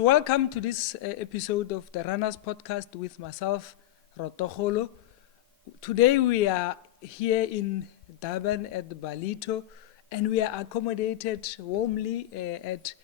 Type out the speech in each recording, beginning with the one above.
welcome to this episode of the Runners Podcast with myself, Rotoholo. Today we are here in Durban at the Balito, and we are accommodated warmly at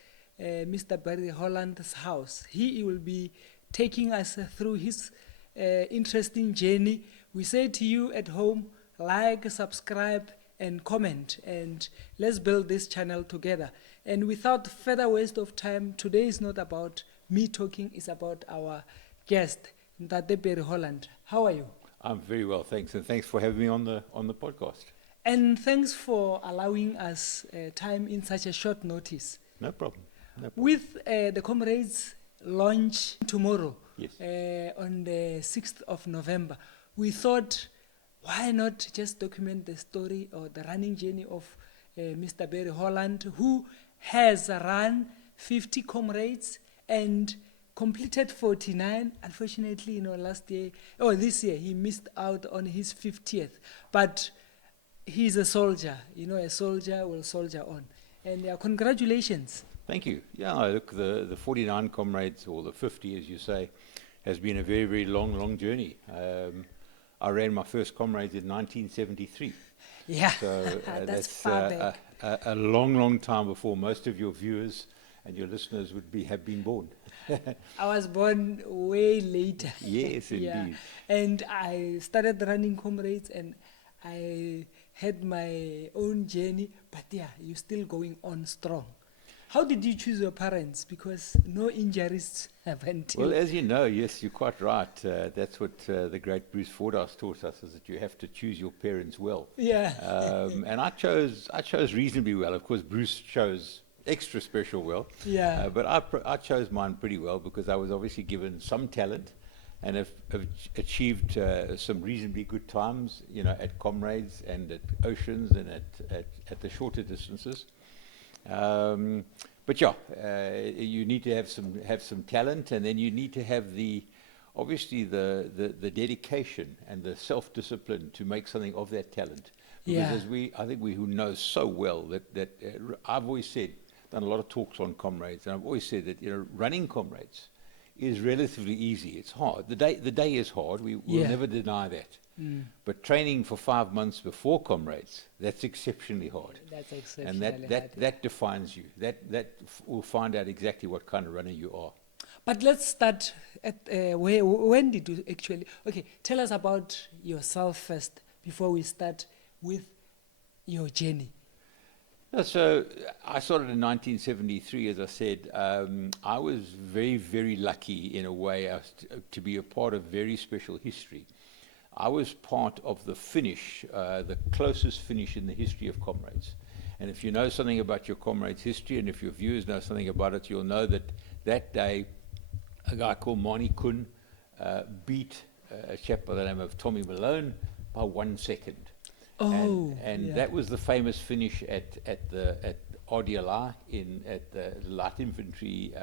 Mr. Barry Holland's house. He will be taking us through his interesting journey. We say to you at home, like, subscribe, and comment, and let's build this channel together. And without further waste of time, today is not about me talking, it's about our guest, Ntate Barry Holland. How are you? I'm very well, thanks, and thanks for having me on the podcast. And thanks for allowing us time in such a short notice. No problem. With the Comrades launch tomorrow, Yes. On the 6th of November, we thought, why not just document the story or the running journey of Mr. Barry Holland, who has run 50 Comrades and completed 49. Unfortunately, this year, he missed out on his 50th. But he's a soldier. A soldier will soldier on. And congratulations. Thank you. Yeah, look, the 49 Comrades, or the 50 as you say, has been a very, very long journey. I ran my first Comrades in 1973. Yeah, So that's far back. A long time before most of your viewers and your listeners have been born. I was born way later. Yes, Yeah. indeed. And I started running Comrades, and I had my own journey. But yeah, you're still going on strong. How did you choose your parents? Because no injuries have until... Well, as you know, yes, you're quite right. That's what the great Bruce Fordhouse taught us, is that you have to choose your parents well. Yeah. And I chose reasonably well. Of course, Bruce chose extra special well. Yeah. But I chose mine pretty well because I was obviously given some talent and have achieved some reasonably good times, at Comrades and at Oceans and at the shorter distances. But yeah, you need to have some talent, and then you need to have the dedication and the self-discipline to make something of that talent. Because Yeah. I think we who know so well that I've always said, done a lot of talks on Comrades, and I've always said that running Comrades is relatively easy. It's hard. The day is hard. We will Yeah. never deny that. Mm. But training for 5 months before Comrades, that's exceptionally hard. That's And exceptionally that defines you. That will find out exactly what kind of runner you are. But let's start at when did you actually... Okay, tell us about yourself first before we start with your journey. So I started in 1973, as I said. I was very, very lucky in a way to be a part of very special history. I was part of the finish, the closest finish in the history of Comrades. And if you know something about your Comrades history, and if your viewers know something about it, you'll know that day a guy called Mani Kun beat a chap by the name of Tommy Malone by 1 second. Oh, and yeah. that was the famous finish at RDLI at the Light Infantry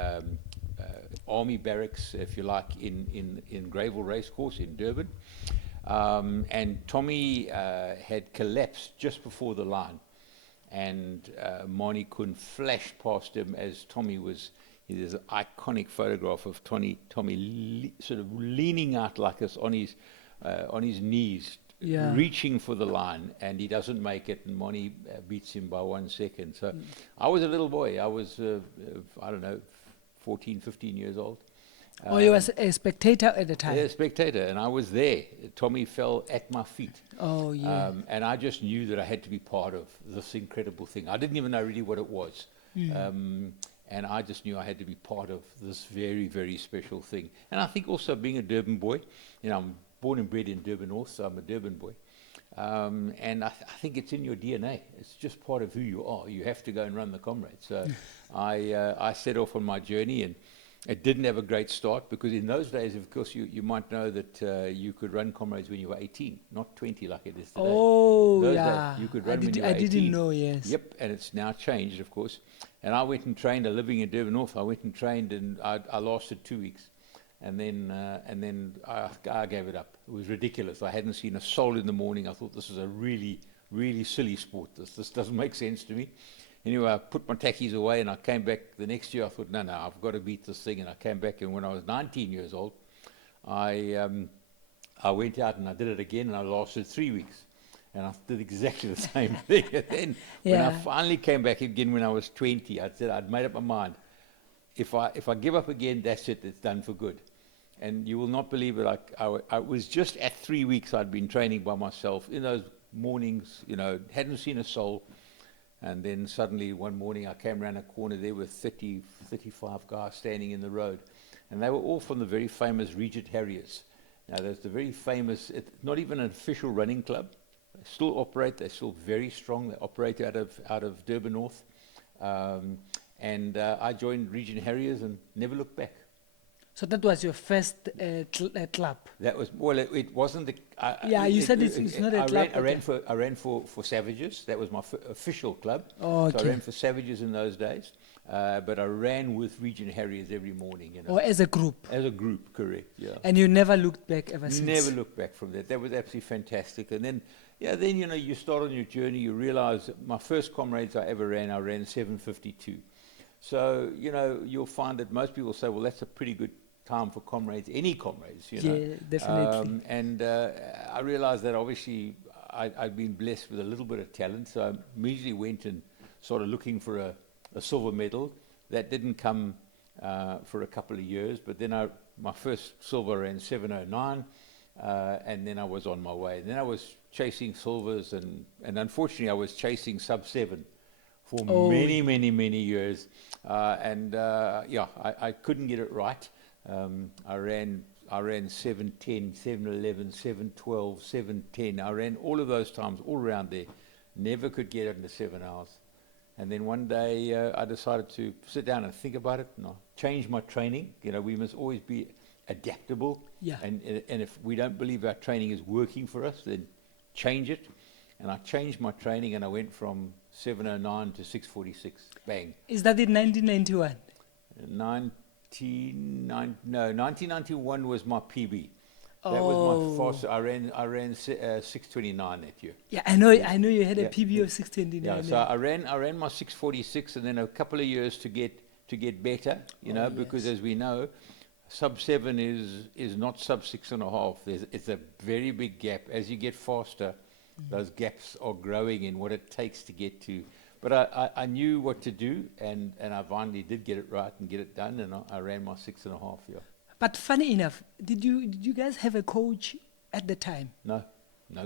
Army Barracks, if you like, in Greyville Racecourse in Durban. And Tommy had collapsed just before the line, and Mani Kun flashed past him as Tommy was... There's an iconic photograph of Tommy sort of leaning out like this on his knees, Yeah. reaching for the line, and he doesn't make it, and Moni beats him by 1 second. So I was a little boy. I was, 14, 15 years old. You were a spectator at the time? Yeah, spectator, and I was there. Tommy fell at my feet. Oh, yeah. And I just knew that I had to be part of this incredible thing. I didn't even know really what it was. And I just knew I had to be part of this very, very special thing. And I think also being a Durban boy, I'm born and bred in Durban North, so I'm a Durban boy. And I think it's in your DNA. It's just part of who you are. You have to go and run the Comrades. So I set off on my journey, and it didn't have a great start because in those days, of course, you might know that you could run Comrades when you were 18, not 20 like it is today. Oh, Those yeah. days, you could run when you were I 18. didn't know, yes. Yep, and it's now changed, of course. And I went and trained, living in Durban North. I went and trained, and I lasted 2 weeks. And then I gave it up. It was ridiculous. I hadn't seen a soul in the morning. I thought, this is a really, really silly sport. This doesn't make sense to me. anyway, I put my tackies away and I came back the next year. I thought, no, I've got to beat this thing. And I came back, and when I was 19 years old, I went out and I did it again, and I lasted 3 weeks. And I did exactly the same thing. And then when I finally came back again when I was 20, I said I'd made up my mind. If I give up again, that's it. It's done for good. And you will not believe it. I was just at 3 weeks. I'd been training by myself in those mornings. Hadn't seen a soul. And then suddenly one morning I came around a corner. There were 30, 35 guys standing in the road, and they were all from the very famous Regent Harriers. Now there's the very famous. It's not even an official running club. They still operate. They're still very strong. They operate out of Durban North. And I joined Regent Harriers and never looked back. So that was your first club? That was, well, it wasn't the... you said it's not a club. I ran for Savages. That was my official club. Oh, okay. So I ran for Savages in those days. But I ran with Regent Harriers every morning. Or as a group? As a group, correct, yeah. And you never looked back ever since? Never looked back from that. That was absolutely fantastic. And then, you start on your journey. You realize my first Comrades I ever ran, I ran 7:52. So, you'll find that most people say, well, that's a pretty good time for Comrades, any Comrades, Yeah, definitely. I realized that obviously I'd been blessed with a little bit of talent, so I immediately went and started looking for a silver medal. That didn't come for a couple of years, but then my first silver ran 7:09, and then I was on my way. And then I was chasing silvers, and unfortunately I was chasing sub-7 for many, many, many years. I couldn't get it right. I ran 7:10, 7:11, 7:12, 7:10. I ran all of those times, all around there. Never could get it into 7 hours. And then one day I decided to sit down and think about it, and I changed my training. We must always be adaptable. Yeah. And if we don't believe our training is working for us, then change it. And I changed my training, and I went from 7:09 to 6:46. Bang. Is that in 1991? 1991 was my PB. That was my fastest. I ran 6:29 that year. Yeah, I know you had a PB of 6:29. Yeah, so I ran my 6:46, and then a couple of years to get better. Because as we know, sub-7 is not sub-6.5. It's a very big gap. As you get faster, those gaps are growing in what it takes to get to. But I knew what to do, and I finally did get it right and get it done, and I ran my 6.5. Yeah. But funny enough, did you guys have a coach at the time? No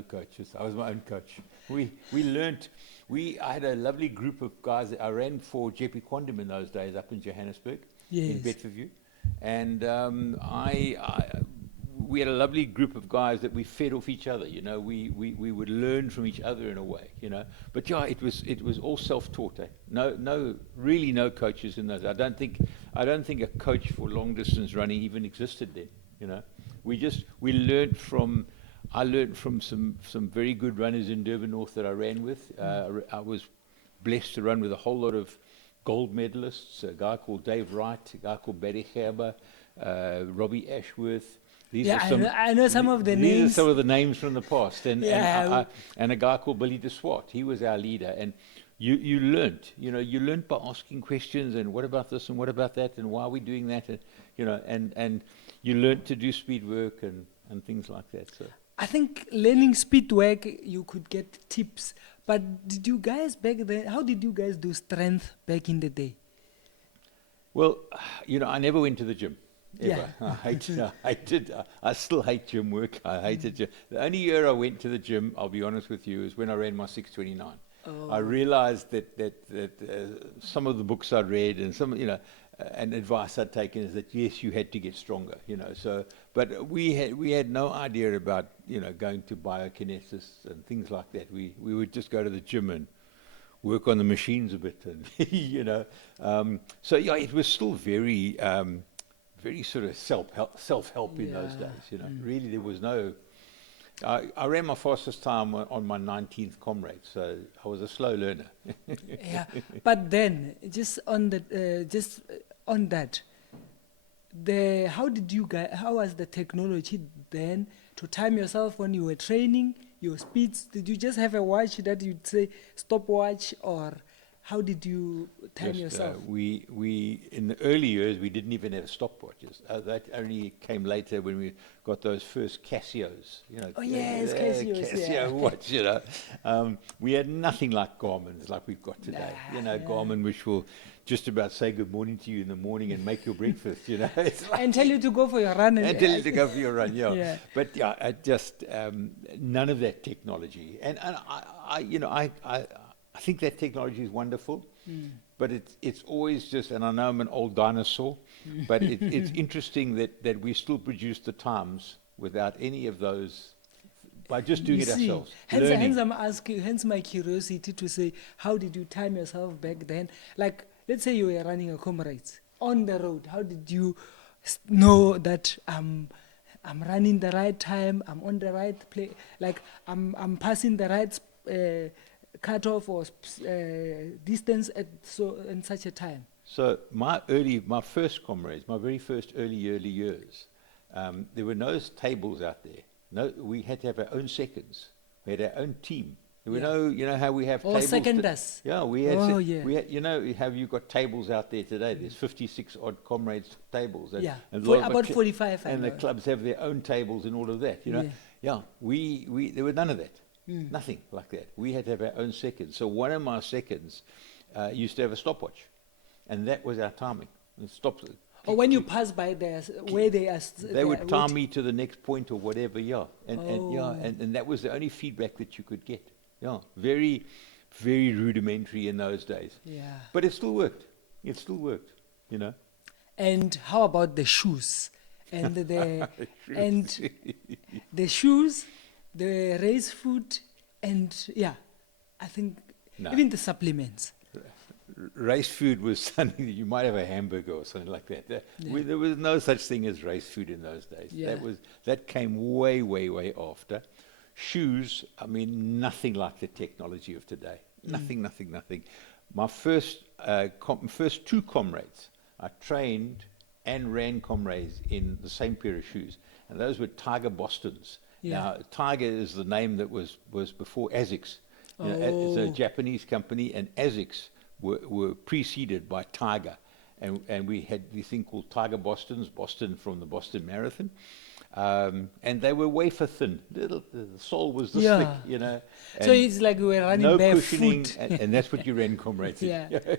coaches. I was my own coach. We learnt. I had a lovely group of guys. I ran for Jeppe Quandam in those days up in Johannesburg, in Bedfordview, and we had a lovely group of guys that we fed off each other. We would learn from each other in a way. But it was all self-taught. Really no coaches in those. I don't think a coach for long distance running even existed then. I learned from some very good runners in Durban North that I ran with. I was blessed to run with a whole lot of gold medalists. A guy called Dave Wright, a guy called Barry Gerber, Robbie Ashworth. I know some of the names. These are some of the names from the past. And a guy called Billy de Swart. He was our leader. And you learnt. You learnt by asking questions, and what about this and what about that and why are we doing that? And you learnt to do speed work and things like that. So I think learning speed work, you could get tips. But did you guys back then, how did you guys do strength back in the day? Well, I never went to the gym. Ever. Yeah. I still hate gym work. I hated gym. The only year I went to the gym, I'll be honest with you, is when I ran my 6:29. I realized that some of the books I'd read and some, and advice I'd taken is that yes, you had to get stronger, So, but we had no idea about going to biokinetics and things like that. We would just go to the gym and work on the machines a bit, and so it was still very sort of self-help in those days. Really, there was no. I ran my fastest time on my 19th Comrade, so I was a slow learner. Yeah, but then how was the technology then to time yourself when you were training, your speeds? Did you just have a watch that you'd say stopwatch, or how did you time Just, yourself? we in the early years we didn't even have stopwatches. That only came later when we got those first Casios. You know, Oh, yes, Casios, Casio yeah. watch. You know, we had nothing like Garmin's like we've got today. Nah, You know, yeah. Garmin, which will just about say good morning to you in the morning and make your breakfast. You know, it's like, And tell you to go for your run. and tell you to go for your run. Yeah, Yeah. but yeah, I just none of that technology. And I think that technology is wonderful. But it's always just, and I know I'm an old dinosaur, but it's interesting that we still produce the times without any of those, by just doing You it see, ourselves. hence Learning. I'm asking, hence my curiosity to say, how did you time yourself back then? Like, let's say you were running a Comrades on the road. How did you know that I'm running the right time, I'm on the right place, like I'm passing the right cutoff or distance at in such a time? So my first Comrades, my very first early years, there were no tables out there. No, we had to have our own seconds. We had our own team. There were Yeah. no, you know how we have Or tables. seconders. Yeah, we had. Oh, yeah. We had, you know, have you got tables out there today? There's 56 odd Comrades tables. And, Yeah, and for lot of about the 45. I and the know. clubs have their own tables and all of that. You know. Yeah. Yeah. We there were none of that. Nothing like that. We had to have our own seconds. So one of my seconds used to have a stopwatch, and that was our timing. It stops. Or when you pass by there, where they are, They would time me to the next point or whatever, yeah. Oh. And that was the only feedback that you could get. Yeah. Very, very rudimentary in those days. Yeah. But it still worked. It still worked, you know. And how about the shoes? And the and the shoes, the race food, and yeah, I think No. even the supplements. Race food was something that you might have a hamburger or something like that. There was no such thing as race food in those days. Yeah. That came way, way, way after. Shoes, I mean, nothing like the technology of today. Nothing. My first two Comrades, I trained and ran Comrades in the same pair of shoes, and those were Tiger Bostons. Yeah. Now, Tiger is the name that was before ASICS. You know, it's a Oh. Japanese company, and ASICS were preceded by Tiger. And we had this thing called Tiger Bostons, Boston from the Boston Marathon. And they were wafer thin. The sole was this Yeah. thick, you know. So and it's like we were running no barefoot. cushioning, and that's what you ran Comrades in. Yeah.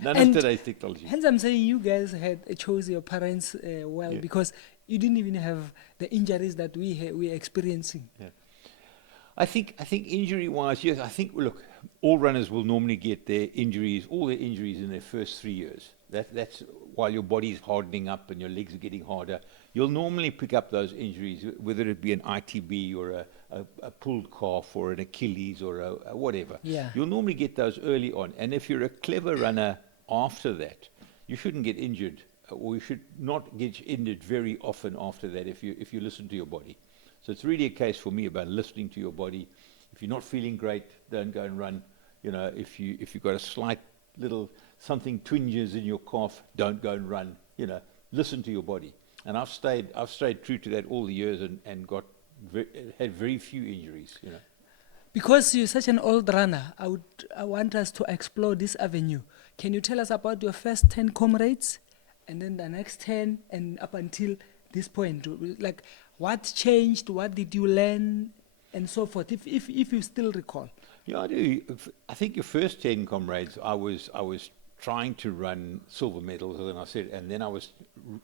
None And of today's technology. Hence, I'm saying you guys had chose your parents well, Yeah. because you didn't even have the injuries that we're experiencing. I think injury-wise, yes. I think, look, all runners will normally get all their injuries in their first 3 years. That's while your body's hardening up and your legs are getting harder. You'll normally pick up those injuries, whether it be an ITB or a pulled calf or an Achilles or a whatever. Yeah. You'll normally get those early on. And if you're a clever runner after that, you shouldn't get injured, or you should not get injured very often after that if you listen to your body. So it's really a case for me about listening to your body. If you're not feeling great, don't go and run. You know, if you've got a slight little something twinges in your calf, don't go and run. You know, listen to your body. And I've stayed true to that all the years and had very few injuries. You know. Because you're such an old runner, I want us to explore this avenue. Can you tell us about your first 10 Comrades, and then the next 10, and up until this point? Like, what changed? What did you learn, and so forth? If you still recall. Yeah, I do. I think your first 10 Comrades, I was trying to run silver medals, and then I was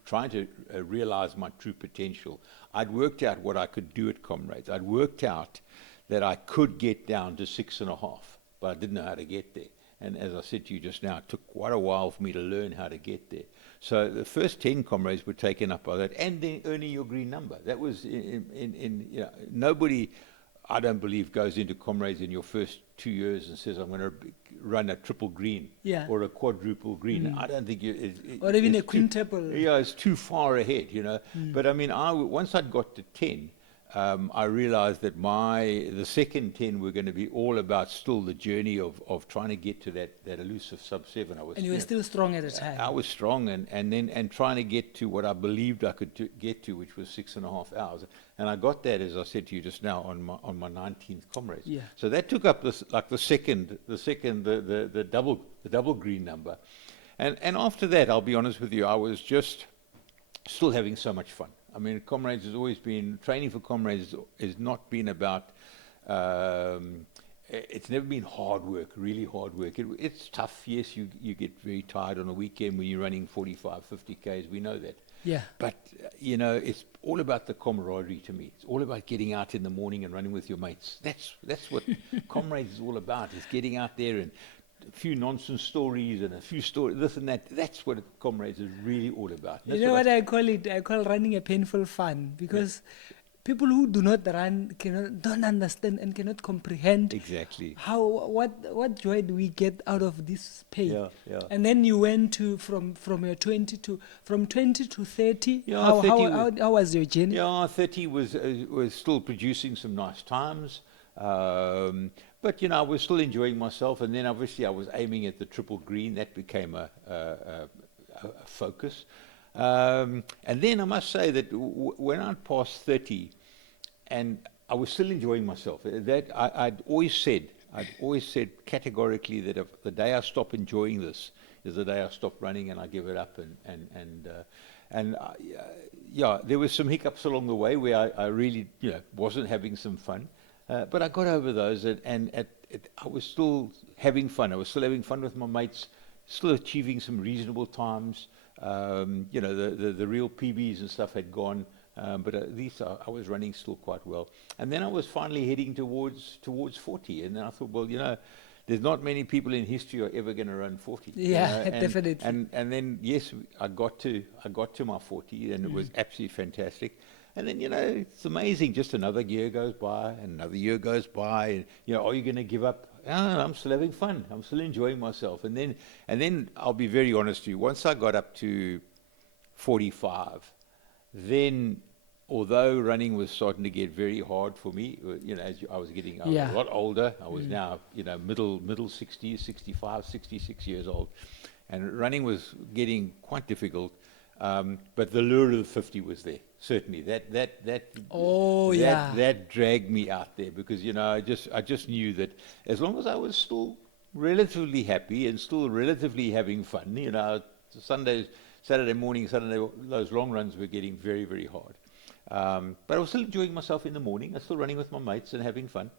trying to realize my true potential. I'd worked out what I could do at Comrades. I'd worked out that I could get down to 6.5, but I didn't know how to get there. And as I said to you just now, it took quite a while for me to learn how to get there. So the first 10 Comrades were taken up by that, and then earning your green number. That was nobody, I don't believe, goes into Comrades in your first 2 years and says, I'm going to run a triple green or a quadruple green. I don't think Or even a it's quintuple. It's too far ahead, you know. But I mean, once I'd got to 10, I realized that the second 10 were going to be all about still the journey of trying to get to that elusive sub-7. And you were still strong at the time. I was strong, and trying to get to what I believed I could get to, which was 6.5 hours. And I got that, as I said to you just now, on my 19th Comrades. Yeah. So that took up the double green number. And after that, I'll be honest with you, I was just still having so much fun. I mean, Comrades has always been, training for Comrades has not been about, it's never been hard work, really hard work. It's tough, yes, you get very tired on a weekend when you're running 45, 50 Ks, we know that. Yeah. But, you know, it's all about the camaraderie to me. It's all about getting out in the morning and running with your mates. That's what Comrades is all about, is getting out there and a few nonsense stories and a few stories, this and that. That's what Comrades is really all about. You know what I call it? I call running a painful fun, because people who do not run don't understand and cannot comprehend exactly what joy do we get out of this pain. Yeah. And then you went to from your 20 to 30. Yeah, how was your journey? Yeah, 30 was still producing some nice times. But, you know, I was still enjoying myself, and then obviously I was aiming at the triple green. That became a focus. And then I must say that when I passed 30, and I was still enjoying myself, that I'd always said categorically that if the day I stop enjoying this is the day I stop running and I give it up. Yeah, there were some hiccups along the way where I really, you know, wasn't having some fun. But I got over those, and I was still having fun. I was still having fun with my mates, still achieving some reasonable times. You know, the real PBs and stuff had gone, but at least I was running still quite well. And then I was finally heading towards 40, and then I thought, well, you know, there's not many people in history who are ever going to run 40. Yeah, you know? definitely. And then yes, I got to my 40, and it was absolutely fantastic. And then, you know, it's amazing. Just another year goes by, another year goes by, and, you know, are you going to give up? Oh, I'm still having fun. I'm still enjoying myself. And then I'll be very honest with you. Once I got up to 45, then although running was starting to get very hard for me, you know, I was a lot older. I was now, you know, middle 60s, 65, 66 years old, and running was getting quite difficult. But the lure of the 50 was there. Certainly, that dragged me out there, because, you know, I just knew that as long as I was still relatively happy and still relatively having fun, you know, Saturday morning, those long runs were getting very, very hard. But I was still enjoying myself in the morning. I was still running with my mates and having fun.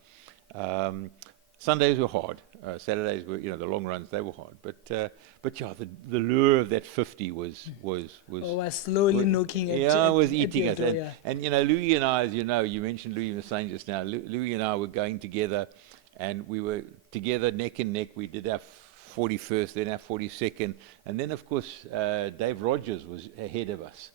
Sundays were hard. Saturdays were, you know, the long runs, they were hard. But yeah, the lure of that 50 was slowly knocking at you. Yeah, I was eating it. And, you know, Louis and I, as you know, you mentioned Louis was saying just now, Louis and I were going together, and we were together neck and neck. We did our 41st, then our 42nd. And then, of course, Dave Rogers was ahead of us.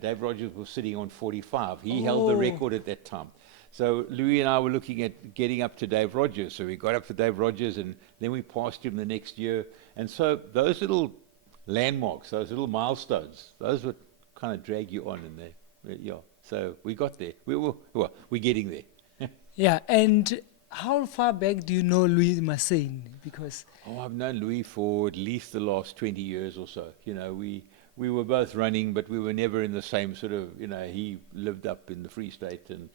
Dave Rogers was sitting on 45. He held the record at that time. So Louis and I were looking at getting up to Dave Rogers. So we got up to Dave Rogers, and then we passed him the next year. And so those little landmarks, those little milestones, those would kind of drag you on in there. Yeah. So we got there. We're getting there. Yeah. And how far back do you know Louis Massain? Because I've known Louis for at least the last 20 years or so. You know, we were both running, but we were never in the same sort of, you know, he lived up in the Free State, and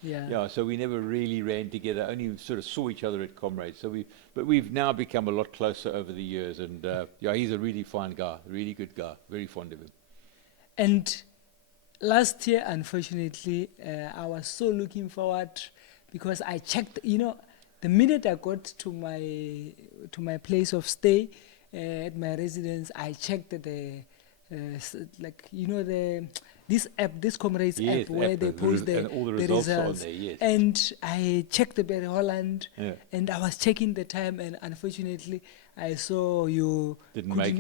so we never really ran together, only sort of saw each other at Comrades. But we've now become a lot closer over the years, and he's a really fine guy, really good guy, very fond of him. And last year, unfortunately, I was so looking forward, because I checked, you know, the minute I got to my place of stay at my residence, I checked this Comrades app where they post the results. On there, yes. And I checked the Holland, and I was checking the time, and unfortunately I saw you didn't make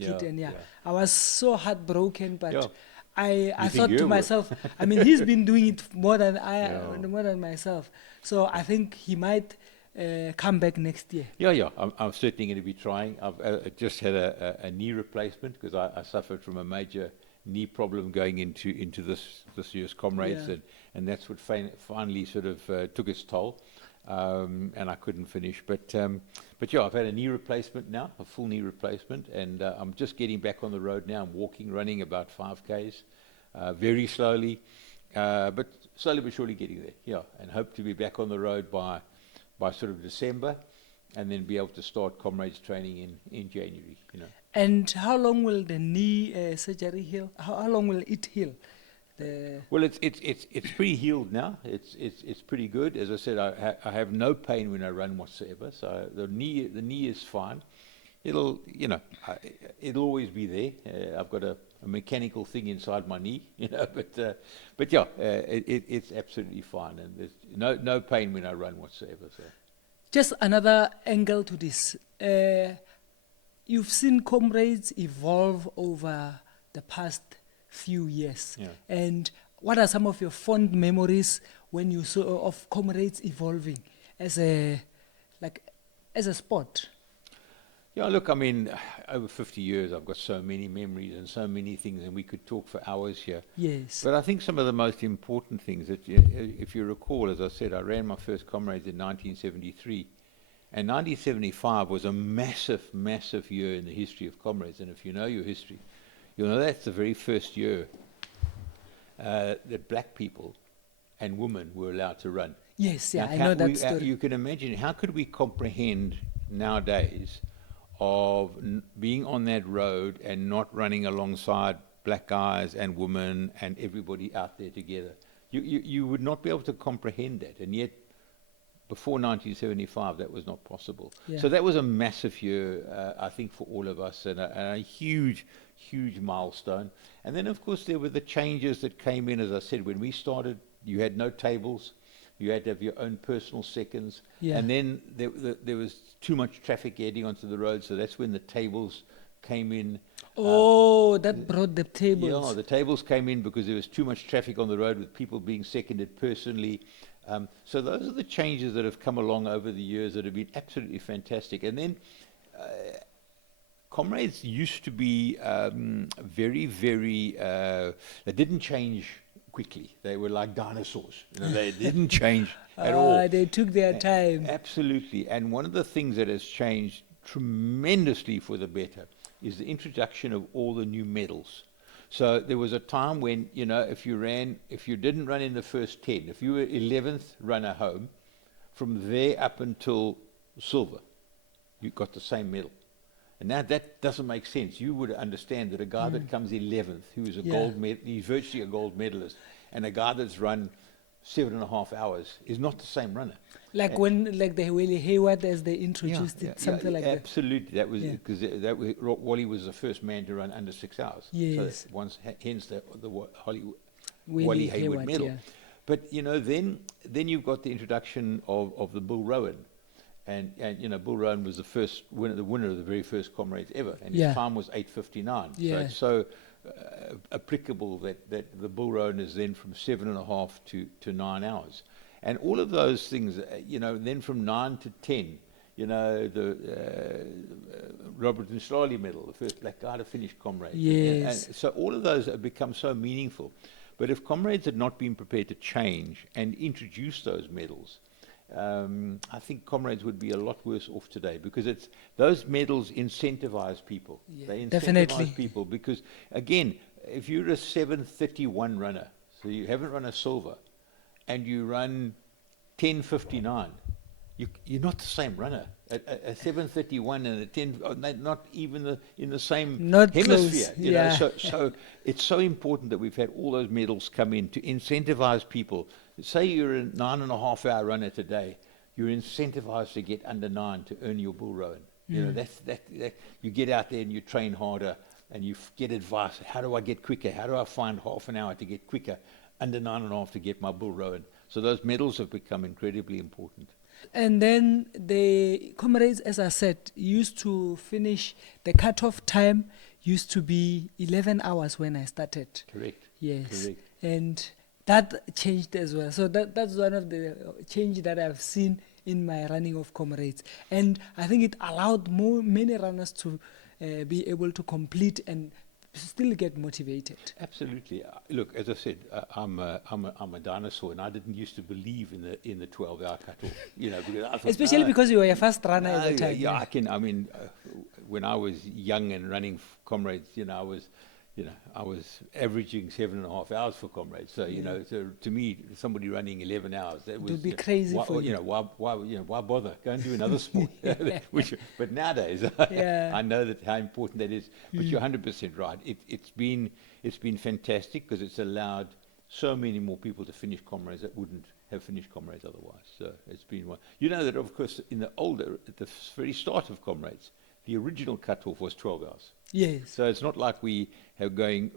it, and I was so heartbroken, but I thought to myself, I mean, he's been doing it more than more than myself, so I think he might come back next year. I'm certainly going to be trying. I've just had a knee replacement, because I suffered from a major knee problem going into this year's Comrades, Yeah. and that's what finally sort of took its toll, and I couldn't finish. But yeah, I've had a knee replacement now, a full knee replacement, and I'm just getting back on the road now. I'm walking, running about 5Ks, very slowly, but slowly but surely getting there. Yeah, and hope to be back on the road by sort of December, and then be able to start Comrades training in January. And how long will the knee surgery heal? How long will it heal? Well, it's pretty healed now. It's pretty good. As I said, I have no pain when I run whatsoever. So the knee is fine. It'll always be there. I've got a mechanical thing inside my knee, but yeah, it's absolutely fine, and there's no pain when I run whatsoever. So Just another angle to this. You've seen Comrades evolve over the past few years. Yeah. And what are some of your fond memories when you saw of Comrades evolving as a sport? yeah, look, I mean, over 50 years, I've got so many memories and so many things, and we could talk for hours here. Yes. But I think some of the most important things that, if you recall, as I said, I ran my first Comrades in 1973. And 1975 was a massive, massive year in the history of Comrades. And if you know your history, you'll know that's the very first year that black people and women were allowed to run. Yes, yeah, Now, I know that story. you can imagine, how could we comprehend nowadays of being on that road and not running alongside black guys and women and everybody out there together? You would not be able to comprehend that. And yet, before 1975, that was not possible. Yeah. So that was a massive year, I think, for all of us, and a huge, huge milestone. And then, of course, there were the changes that came in. As I said, when we started, you had no tables. You had to have your own personal seconds. Yeah. And then there was too much traffic getting onto the road, so that's when the tables came in. Oh, that brought the tables. Yeah, the tables came in because there was too much traffic on the road with people being seconded personally. So those are the changes that have come along over the years that have been absolutely fantastic. And then Comrades used to be very, very, they didn't change quickly. They were like dinosaurs. They didn't change at all. They took their time. Absolutely. And one of the things that has changed tremendously for the better is the introduction of all the new medals. So there was a time when, if you didn't run in the first 10, if you were 11th runner home, from there up until silver, you got the same medal. And now that doesn't make sense. You would understand that a guy that comes 11th, who is a he's virtually a gold medalist, and a guy that's run 7.5 hours is not the same runner. Like the Willie Hayward, as they introduced it, something like that. Absolutely, that was because Wally was the first man to run under 6 hours. Yes. So hence the Wally Hayward medal. yeah. But then you've got the introduction of the Bull Rowan, and Bull Rowan was the winner of the very first Comrades ever, and his time was 8:59. Yeah. So it's so applicable that the Bull Rowan is then from 7.5 to 9 hours. And all of those things, then from 9 to 10, the Robert and Straley medal, the first black guy to finish Comrades. Yes. And so all of those have become so meaningful. But if Comrades had not been prepared to change and introduce those medals, I think Comrades would be a lot worse off today, because those medals incentivize people. Yeah, They incentivize definitely. people because, again, if you're a 7:31 runner, so you haven't run a silver, and you run 10:59, you're not the same runner. A 7:31 and a 10, not even in the same Not hemisphere. close, So it's so important that we've had all those medals come in to incentivize people. Say you're a 9.5 hour runner today, you're incentivized to get under 9 to earn your Bull Rowan. You get out there and you train harder, and you get advice. How do I get quicker? How do I find half an hour to get quicker? Under 9.5 to get my Bull Rowan. So those medals have become incredibly important. And then the Comrades, as I said, used to finish, the cutoff time used to be 11 hours when I started. Correct. Yes. Correct. And that changed as well. So that's one of the change that I've seen in my running of Comrades. And I think it allowed many runners to be able to complete and still get motivated. Absolutely. Look, as I said, I'm a dinosaur, and I didn't used to believe in the 12-hour cutoff. Because I thought, Especially because you were a fast runner at the time. Yeah, I can. I mean, when I was young and running Comrades, I was averaging 7.5 hours for Comrades. So so to me, somebody running 11 hours, that was would be crazy why, for you. Why bother? Go and do another sport. But nowadays, I know that how important that is. But you're 100% right. It's been fantastic because it's allowed so many more people to finish Comrades that wouldn't have finished Comrades otherwise. So it's been one. That, of course, at the very start of Comrades, the original cutoff was 12 hours. Yes. So it's not like we have going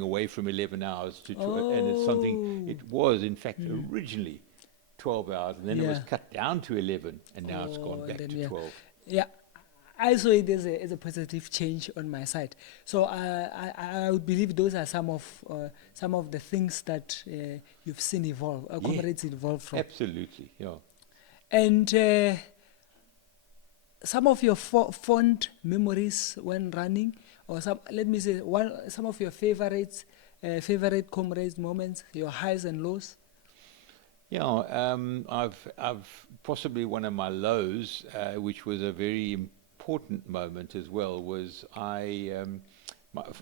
away from 11 hours to 12, and it's something. It was in fact originally 12 hours, and then it was cut down to 11, and now it's gone back to 12. Yeah, I saw it as a positive change on my side. So I would believe those are some of the things that you've seen evolve, Comrades evolve from. Absolutely, yeah. And some of your fond memories when running, or some of your favorite Comrades moments, your highs and lows. Yeah, I've possibly one of my lows, which was a very important moment as well, was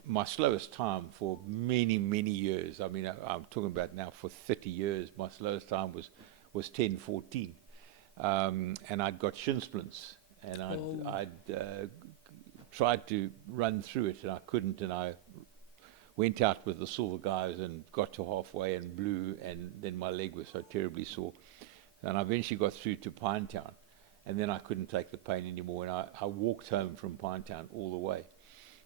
my slowest time for many years. I mean, I'm talking about now for 30 years. My slowest time was 10:14, and I'd got shin splints. And I'd tried to run through it, and I couldn't. And I went out with the silver guys and got to halfway and blew, and then my leg was so terribly sore. And I eventually got through to Pinetown, and then I couldn't take the pain anymore. And I walked home from Pinetown all the way.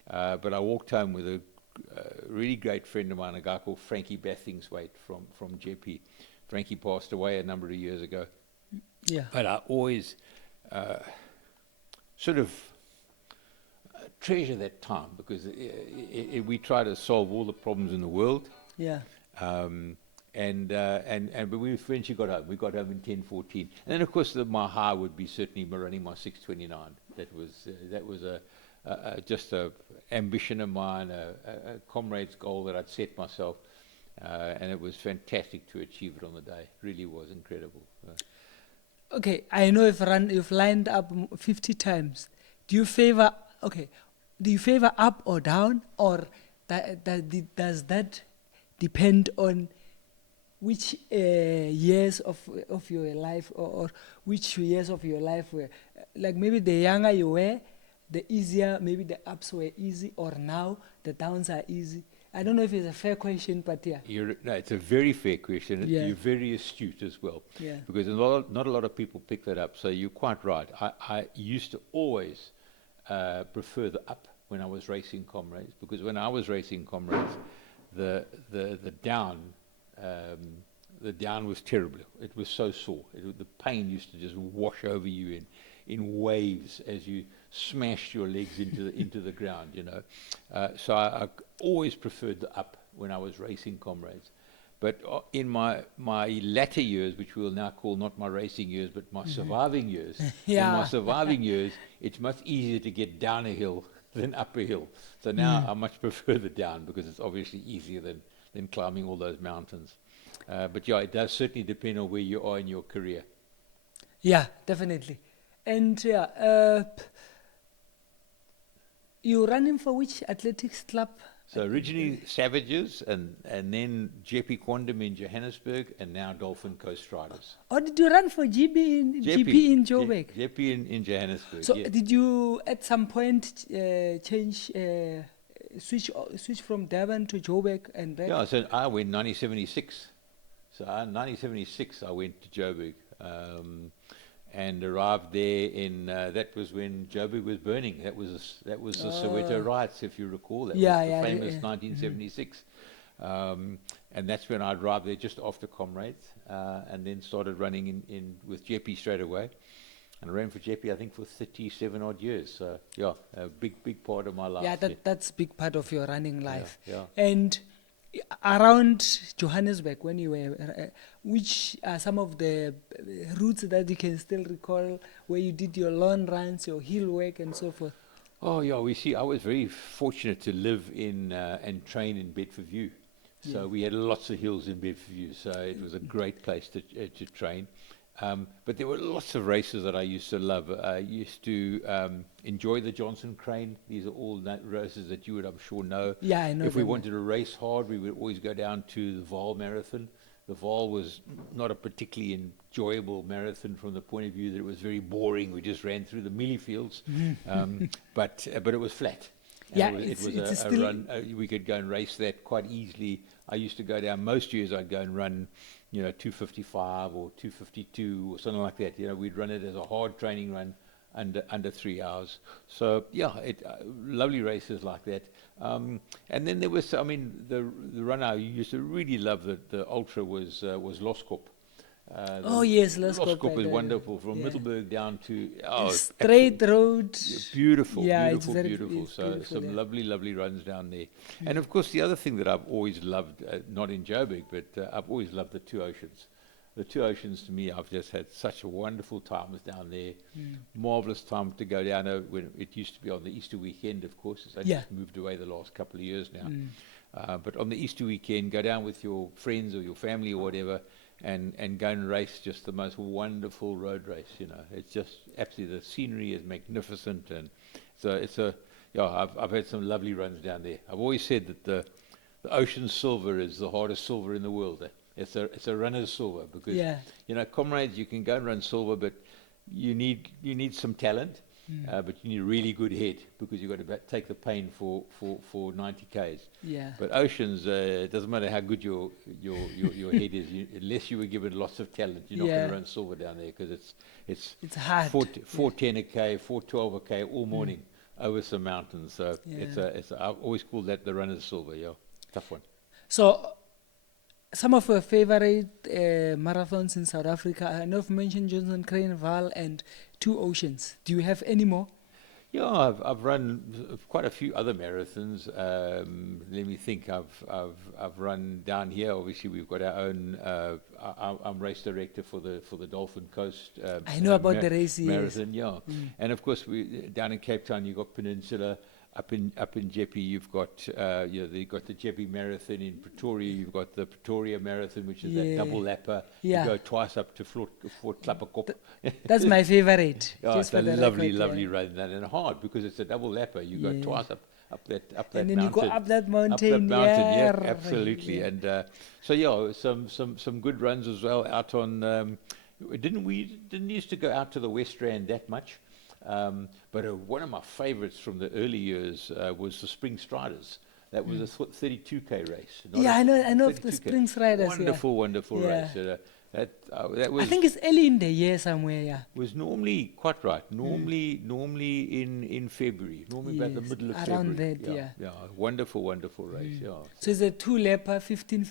But I walked home with a really great friend of mine, a guy called Frankie Bathingthwaite from JP. Frankie passed away a number of years ago. Yeah. But I always sort of treasure that time, because we try to solve all the problems in the world. Yeah. But we eventually got home. We got home in 10:14, and then of course my high would be certainly running my 6:29. That was just a ambition of mine, a Comrades goal that I'd set myself, and it was fantastic to achieve it on the day. It really was incredible. Okay, I know you've lined up 50 times. Do you favor up or down, or does that depend on which years of your life, or which years of your life were, like maybe the younger you were, the easier, maybe the ups were easy, or now the downs are easy? I don't know if it's a fair question, but yeah. No, it's a very fair question. Yeah. You're very astute as well. Yeah. Because not a lot of people pick that up. So you're quite right. I used to always prefer the up when I was racing Comrades, because when I was racing Comrades, the down was terrible. It was so sore. The pain used to just wash over you in waves as you smashed your legs into the ground, So I always preferred the up when I was racing Comrades. But in my latter years, which we'll now call not my racing years, but my surviving years, in my surviving years, it's much easier to get down a hill than up a hill. So now I much prefer the down, because it's obviously easier than climbing all those mountains. But yeah, it does certainly depend on where you are in your career. Yeah, definitely. And you're running for which athletics club? So originally Savages, and then JP Quantum in Johannesburg, and now Dolphin Coast Riders. Or did you run for GP in Joburg? JP in Johannesburg. So yeah. did you at some point switch from Durban to Joburg and back? Yeah, so I went 1976. So in 1976 I went to Joburg. And arrived there that was when Joburg was burning. That was the Soweto riots, if you recall. That was the famous 1976. And that's when I arrived there just after Comrades, and then started running in with JP straight away. And I ran for JP, I think, for 37 odd years. So yeah, a big part of my life. Yeah, that's a big part of your running life. Yeah. And around Johannesburg, when you were, which are some of the routes that you can still recall where you did your long runs, your hill work, and so forth? Oh yeah, we see. I was very fortunate to live in and train in Bedford View, so Yeah. we had lots of hills in Bedford View. So it was a great place to train. But there were lots of races that I used to love. I used to enjoy the Johnson Crane. These are all races that you would, I'm sure, know. Yeah, I know If we them. wanted to race hard, we would always go down to the Vaal Marathon. The Vaal was not a particularly enjoyable marathon from the point of view that it was very boring. We just ran through the mealie fields, but it was flat. And Yeah, it was it's a still run. We could go and race that quite easily. I used to go down. Most years I'd go and run, 2:55 or 2:52 or something like that. We'd run it as a hard training run under 3 hours. So yeah, lovely races like that. And then there was, the run I used to really love, the ultra was Loscorp. Oh yes, let's go. Loscorp is wonderful from Middelburg down to straight road. beautiful, Yeah, beautiful, it's beautiful. So beautiful, some yeah. lovely, lovely runs down there. And of course, the other thing that I've always loved, not in Joburg, but I've always loved the Two Oceans. The Two Oceans, to me, I've just had such a wonderful times down there. Marvelous time to go down. When it used to be on the Easter weekend, of course. It's only just moved away the last couple of years now. But on the Easter weekend, go down with your friends or your family or whatever, and go and race just the most wonderful road race. It's just absolutely, the scenery is magnificent, and so I've had some lovely runs down there. I've always said that the Ocean Silver is the hardest silver in the world. It's a runner's silver because Comrades, you can go and run silver, but you need some talent, but you need a really good head because you've got to take the pain for 90 k's. Yeah. But Oceans, it doesn't matter how good your head is, unless you were given lots of talent, you're not going to run silver down there because it's hard. 4:10 a k, 4:12 a k all morning over some mountains. So I've always called that the runner's silver. Yeah, tough one. So, some of your favorite marathons in South Africa, I know you've mentioned Johnson Crane, Vaal, and Two Oceans. Do you have any more? Yeah, I've run quite a few other marathons. Let me think. I've run down here. Obviously, we've got our own. I'm race director for the Dolphin Coast. I know about the race, yes. Marathon. Yeah, and of course we down in Cape Town. You've got Peninsula. Up in Jeppe, you've got they've got the Jeppe Marathon in Pretoria. You've got the Pretoria Marathon, which is that double lapper. Yeah. You go twice up to Fort Klapperkop. That's my favorite. Oh, Just it's a for the lovely, record, lovely run, and hard because it's a double lapper. You go twice up that and then mountain. you go up that mountain. Up that mountain, yeah, absolutely. Yeah. And some good runs as well out on. We didn't used to go out to the West Rand that much. But one of my favorites from the early years was the Spring Striders. That was a 32k race. I know of the Spring Striders. Wonderful race. That was. I think it's early in the year somewhere. Yeah. Was normally quite right. Normally in February. Normally about the middle of around February. That, yeah. Wonderful race. Yeah. So it's a 2-lapper, 15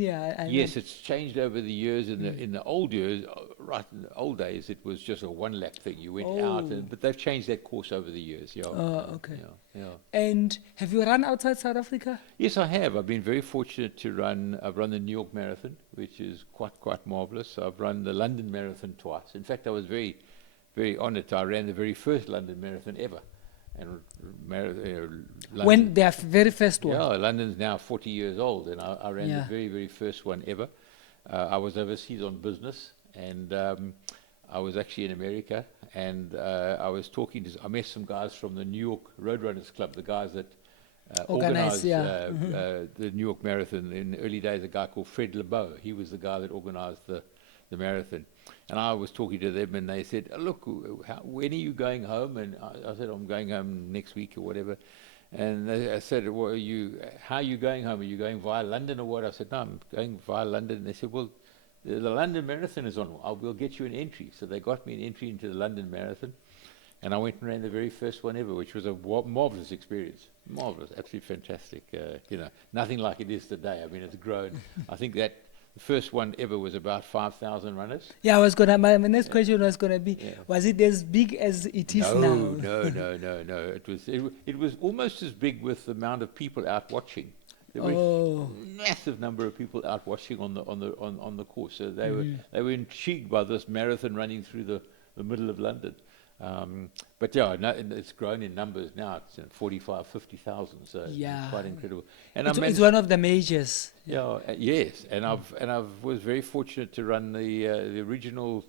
year. Yes, it's changed over the years. In the old years, right in the old days, it was just a 1-lap thing. You went out, but they've changed that course over the years. Yeah. Oh, okay. Yeah. And have you run outside South Africa? Yes, I have. I've been very fortunate to run. I've run the New York Marathon, which is quite marvelous. I've run the London Marathon twice. In fact, I was very, very honoured. I ran the very first London Marathon ever. And when their very first one? Yeah, London's now 40 years old, and I ran the very, very first one ever. I was overseas on business, and I was actually in America, and I met some guys from the New York Roadrunners Club, the guys that organized the New York Marathon in the early days. A guy called Fred LeBeau. He was the guy that organized the marathon. And I was talking to them, and they said, look, when are you going home? And I said, I'm going home next week or whatever. And I said, well, how are you going home? Are you going via London or what? I said, no, I'm going via London. And they said, well, the London Marathon is on. We'll get you an entry. So they got me an entry into the London Marathon. And I went and ran the very first one ever, which was a marvelous experience. Marvelous, absolutely fantastic. Nothing like it is today. I mean, it's grown. I think that the first one ever was about 5,000 runners. Yeah, my next question was going to be, was it as big as it is now? No. It was almost as big with the amount of people out watching. There were massive number of people out watching on the course. So they were intrigued by this marathon running through the middle of London. But yeah, no, it's grown in numbers now. It's 45, 50,000. So Yeah. it's quite incredible. And It's one of the majors. yeah, yes, and I was very fortunate to run the original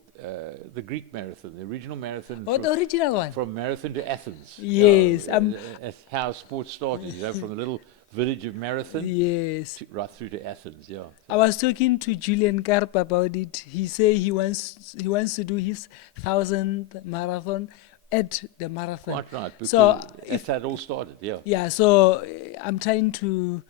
the Greek marathon, the original marathon. Oh, the original one. From Marathon to Athens. Yes, That's how sports started. From a little village of Marathon, yes. right through to Athens. Yeah. I was talking to Julian Karp about it. He say he wants to do his 1,000th marathon at the marathon. Quite right. Because So that's how it all started. Yeah. yeah, so I'm trying to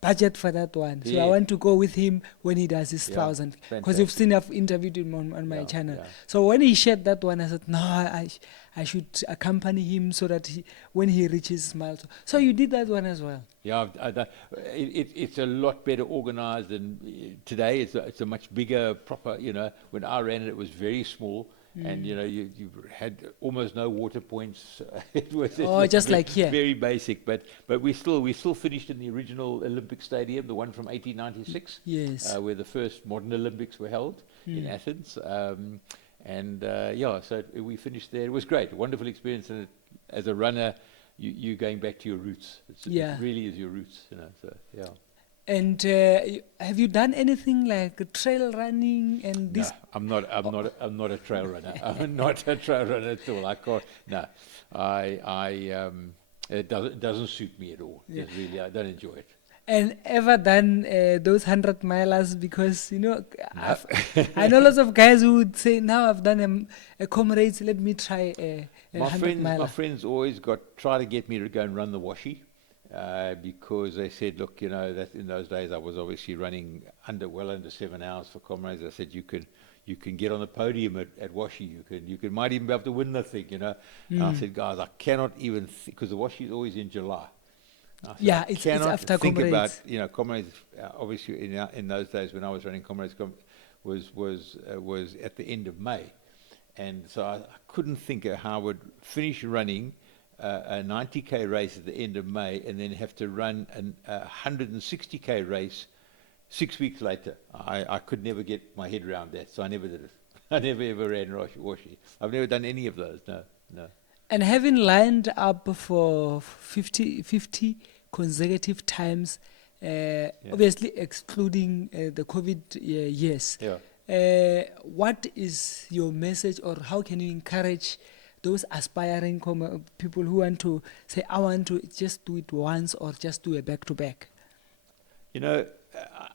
budget for that one. So I Yeah. want to go with him when he does his Yeah, 1,000. Because you've fantastic. seen, I've interviewed him on my Yeah, channel. yeah. So when he shared that one, I said, no, I should accompany him so that when he reaches his milestone. So you did that one as well. Yeah, it's a lot better organized than today. It's a much bigger, proper. When I ran it, it was very small. And you had almost no water points. It was just like here. very basic. But we still finished in the original Olympic Stadium, the one from 1896. Yes. Where the first modern Olympics were held in Athens. So we finished there. It was great, a wonderful experience. And as a runner, you going back to your roots. It really is your roots. So yeah. And have you done anything like trail running and this? No, I'm not a trail runner. I'm not a trail runner at all. I can't. No, it doesn't suit me at all. Yeah. Really, I don't enjoy it. And ever done those 100 milers? Because I know lots of guys who would say, now I've done a Comrades, let me try a 100 miler. My friends always try to get me to go and run the Washi. Because they said, look, that in those days I was obviously running well under 7 hours for Comrades. I said, you can get on the podium at Washi. You might even be able to win the thing, And I said, guys, I cannot even because the Washi is always in July. Yeah, it's after think Comrades. about Comrades. Obviously, in those days when I was running Comrades, was at the end of May, and so I couldn't think of how I would finish running a 90k race at the end of May and then have to run a 160k race 6 weeks later. I could never get my head around that, so I never did it. I never ever ran Washi. I've never done any of those. No. And having lined up for 50 consecutive times, obviously excluding the COVID years. Yeah. What is your message, or how can you encourage those aspiring people who want to say, I want to just do it once or just do a back-to-back?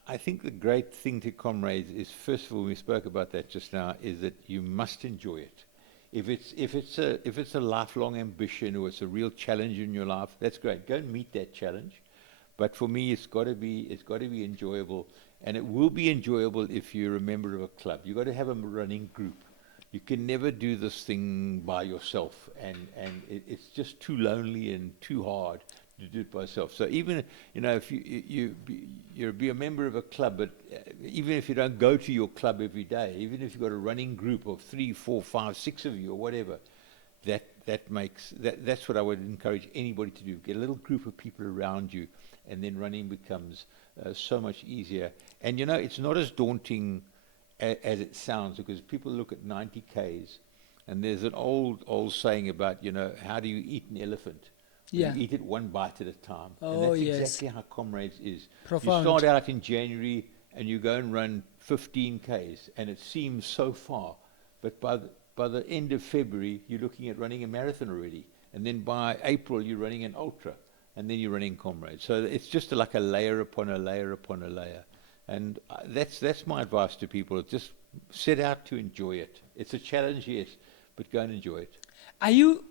I think the great thing to Comrades is, first of all, we spoke about that just now, is that you must enjoy it. If it's a lifelong ambition or it's a real challenge in your life, that's great. Go and meet that challenge. But for me, it's got to be enjoyable, and it will be enjoyable if you're a member of a club. You've got to have a running group. You can never do this thing by yourself, and it's just too lonely and too hard to do it by yourself. So even if you be a member of a club, but even if you don't go to your club every day, even if you've got a running group of 3, 4, 5, 6 of you or whatever, that's what I would encourage anybody to do. Get a little group of people around you, and then running becomes so much easier. And it's not as daunting as it sounds, because people look at 90 Ks, and there's an old saying about how do you eat an elephant? Yeah. You eat it one bite at a time. Oh, and that's yes. exactly how Comrades is. Profound. You start out in January and you go and run 15 Ks, and it seems so far, but by the end of February you're looking at running a marathon already, and then by April you're running an ultra, and then you're running Comrades. So it's just like a layer upon a layer upon a layer. And that's my advice to people. Just set out to enjoy it. It's a challenge, yes, but go and enjoy it. Are you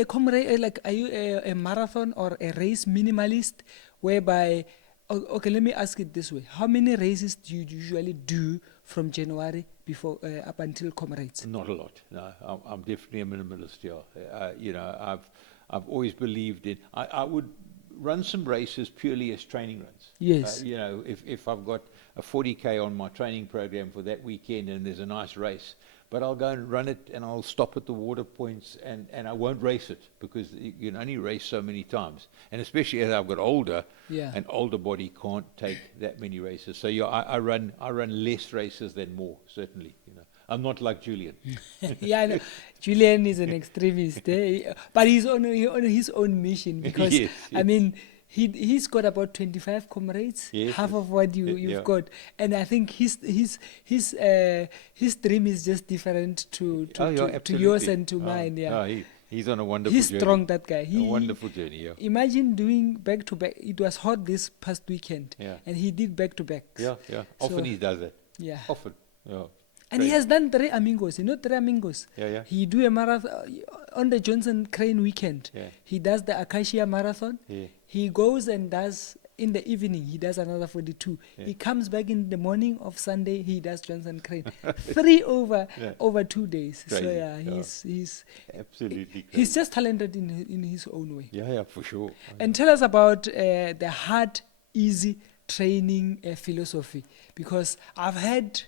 a Comrade, are you a marathon or a race minimalist, whereby, okay, let me ask it this way. How many races do you usually do from January before up until Comrades? Not a lot. No, I'm definitely a minimalist. Yeah, I've always believed in. I would run some races purely as training runs. Yes. If I've got a 40k on my training program for that weekend and there's a nice race, but I'll go and run it, and I'll stop at the water points, and I won't race it, because you can only race so many times. And especially as I've got older, an older body can't take that many races. So I run less races than more, certainly. I'm not like Julian. Yeah, I know. Julian is an extremist, but he's on his own mission because Yes, I yes. mean he's got about 25 comrades, Yes, half yes. of what you've Yeah. got, and I think his dream is just different to Oh, yeah, to yours absolutely. and to mine. Yeah, He's on a wonderful he's journey. strong, that guy. A wonderful journey, yeah. Imagine doing back to back. It was hot this past weekend, Yeah. and he did back to backs. Yeah. Often So, he does that. yeah. Often. Yeah. And he Great. has done 3 amigos, 3 amigos. Yeah. He do a marathon on the Johnson Crane weekend. Yeah. He does the Acacia Marathon. Yeah. He goes and does, in the evening, he does another 42. Yeah. He comes back in the morning of Sunday, he does Johnson Crane. 3 Yeah. over 2 days. So Crazy. yeah, Yeah. he's Absolutely crazy. he's just talented in his own way. Yeah, for sure. And tell us about the hard, easy training philosophy, because I've heard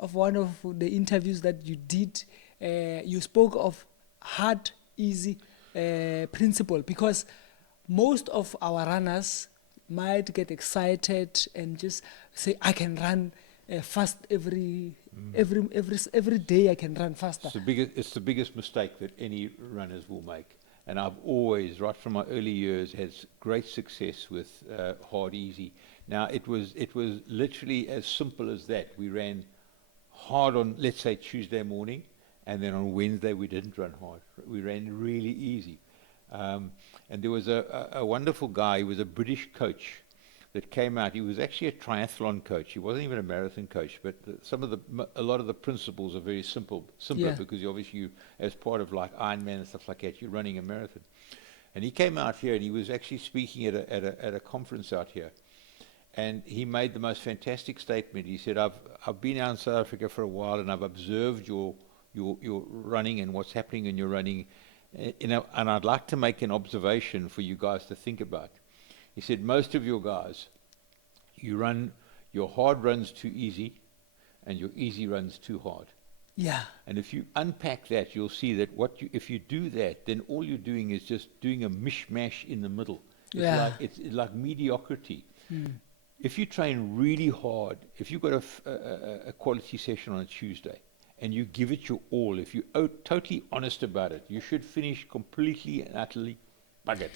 of one of the interviews that you did. You spoke of hard, easy principle, because most of our runners might get excited and just say, "I can run fast every day. I can run faster." It's the biggest mistake that any runners will make. And I've always, right from my early years, had great success with hard, easy. Now, it was literally as simple as that. We ran hard on, let's say, Tuesday morning, and then on Wednesday we didn't run hard. We ran really easy. And there was a wonderful guy. He was a British coach that came out. He was actually a triathlon coach. He wasn't even a marathon coach, but a lot of the principles are very simpler Yeah. because you as part of like Ironman and stuff like that, you're running a marathon. And he came out here and he was actually speaking at a conference out here. And he made the most fantastic statement. He said, I've been out in South Africa for a while and I've observed your running and what's happening in your running. And I'd like to make an observation for you guys to think about. He said, most of your guys, your hard runs too easy and your easy runs too hard. Yeah. And if you unpack that, you'll see that if you do that, then all you're doing is just doing a mishmash in the middle. It's like mediocrity. If you train really hard, if you've got a quality session on a Tuesday, and you give it your all, if you're totally honest about it, you should finish completely and utterly buggered.